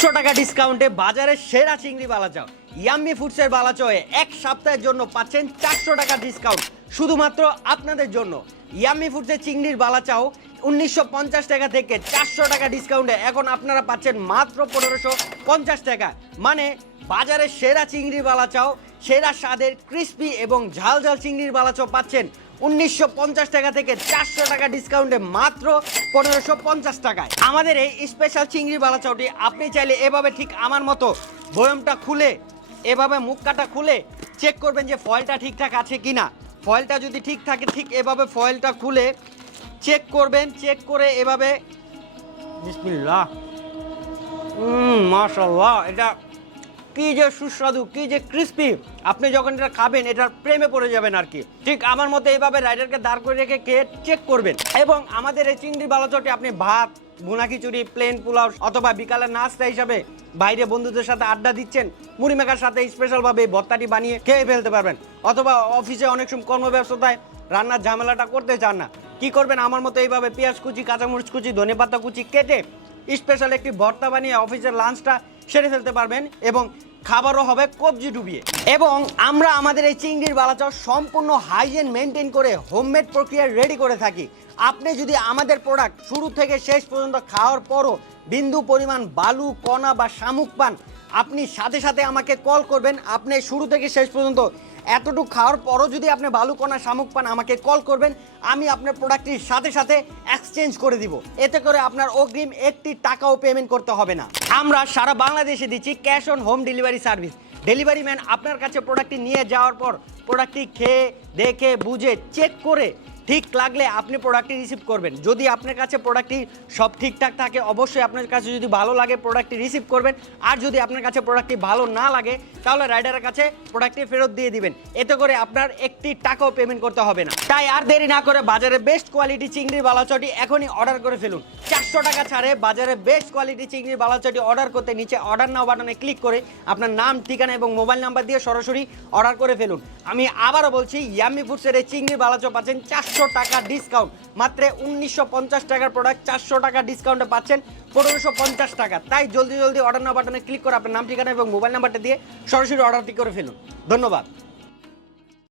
চারশো টাকা ডিসকাউন্টে বাজারের সেরা চিংড়ি বালাচাও ইয়াম্মি ফুডসের বালাচাওয়ে এক সপ্তাহের জন্য পাচ্ছেন চারশো টাকা ডিসকাউন্ট শুধুমাত্র আপনাদের জন্য। ইয়াম্মি ফুডসের চিংড়ির বালাচাও উনিশশো পঞ্চাশ টাকা থেকে চারশো টাকা ডিসকাউন্টে এখন আপনারা পাচ্ছেন মাত্র পনেরোশো পঞ্চাশ টাকা। মানে বাজারের সেরা চিংড়ির বালাচাও, সেরা স্বাদের ক্রিস্পি এবং ঝাল ঝাল চিংড়ির বালাচাও পাচ্ছেন উনিশশো পঞ্চাশ টাকা থেকে চারশো টাকা ডিসকাউন্টে মাত্র পনেরোশো টাকায়। আমাদের এই স্পেশাল চিংড়ি বালাচাওটি আপনি চাইলে এভাবে ঠিক আমার মতো বয়মটা খুলে, এভাবে মুখ কাটা খুলে চেক করবেন যে ফয়েলটা ঠিকঠাক আছে কি না ফয়েলটা যদি ঠিক থাকে, ঠিক এভাবে ফয়েলটা খুলে চেক করবেন চেক করে এভাবে বিসমিল্লাহ। মাশাল্লাহ এটা কি যে সুস্বাদু, কি যে ক্রিস্পি আপনি যখন এটা খাবেন, এটার প্রেমে পড়ে যাবেন আর কি। ঠিক আমার মতো এইভাবে রাইডারকে দাঁড় করে রেখে কে চেক করবেন? এবং আমাদের এই চিংড়ি বালাচটি আপনি ভাত, ভুনা খিচুড়ি প্লেন পোলাও অথবা বিকালে নাস্তা হিসাবে বাইরে বন্ধুদের সাথে আড্ডা দিচ্ছেন, মুড়ি মেকার সাথে স্পেশালভাবে এই ভর্তাটি বানিয়ে খেয়ে ফেলতে পারবেন। অথবা অফিসে অনেক সময় কর্মব্যস্ততায় রান্নার ঝামেলাটা করতে চান না। কি করবেন? আমার মতো এইভাবে পেঁয়াজ কুচি, কাঁচামরিচ কুচি, ধনেপাতা কুচি কেটে স্পেশাল একটি ভর্তা বানিয়ে অফিসের লাঞ্চটা সেরে ফেলতে পারবেন এবং খাবারও হবে কবজি ডুবিয়ে। এবং আমরা আমাদের এই চিংড়ির বালাচর সম্পূর্ণ হাইজেন মেনটেন করে হোমমেড প্রক্রিয়ায় রেডি করে থাকি। আপনি যদি আমাদের প্রোডাক্ট শুরু থেকে শেষ পর্যন্ত খাওয়ার পরও বিন্দু পরিমাণ বালু, কণা বা শামুক পান, আপনি সাথে সাথে আমাকে কল করবেন। আপনি শুরু থেকে শেষ পর্যন্ত এতটুকু খাওয়ার পরও যদি আপনি বালুকণা শামুক পান, আমাকে কল করবেন, আমি আপনার প্রোডাক্টটির সাথে সাথে এক্সচেঞ্জ করে দিব। এতে করে আপনার অগ্রিম একটি টাকাও পেমেন্ট করতে হবে না। আমরা সারা বাংলাদেশে দিচ্ছি cash on home delivery service delivery man আপনার কাছে প্রোডাক্টটি নিয়ে যাওয়ার পর প্রোডাক্টটি খেয়ে, দেখে, বুঝে চেক করে ঠিক লাগলে আপনি প্রোডাক্টটি রিসিভ করবেন। যদি আপনার কাছে প্রোডাক্টটি সব ঠিকঠাক থাকে, অবশ্যই আপনার কাছে যদি ভালো লাগে প্রোডাক্টটি রিসিভ করবেন। আর যদি আপনার কাছে প্রোডাক্টটি ভালো না লাগে, তাহলে রাইডারের কাছে প্রোডাক্টটি ফেরত দিয়ে দিবেন। এতে করে আপনার একটি টাকাও পেমেন্ট করতে হবে না। তাই আর দেরি না করে বাজারে বেস্ট কোয়ালিটি চিংড়ির বালাচটি এখনই অর্ডার করে ফেলুন। চারশো টাকা ছাড়ে বাজারে বেস্ট কোয়ালিটি চিংড়ির বালাচটি অর্ডার করতে নিচে অর্ডার নাও বাটনে ক্লিক করে আপনার নাম, ঠিকানা এবং মোবাইল নাম্বার দিয়ে সরাসরি অর্ডার করে ফেলুন। আমি আবারও বলছি ইয়ামি ফুডসের এই চিংড়ির বালাচো পাচ্ছেন চারশো টাকা ডিসকাউন্ট মাত্র উনিশশো পঞ্চাশ টাকার প্রোডাক্ট চারশো টাকা ডিসকাউন্টে পাচ্ছেন পনেরোশো পঞ্চাশ টাকা। তাই জলদি জলদি অর্ডার নাও বাটনে ক্লিক করে আপনার নাম, ঠিকানা এবং মোবাইল নাম্বারটা দিয়ে সরাসরি অর্ডারটি করে ফেলুন। ধন্যবাদ।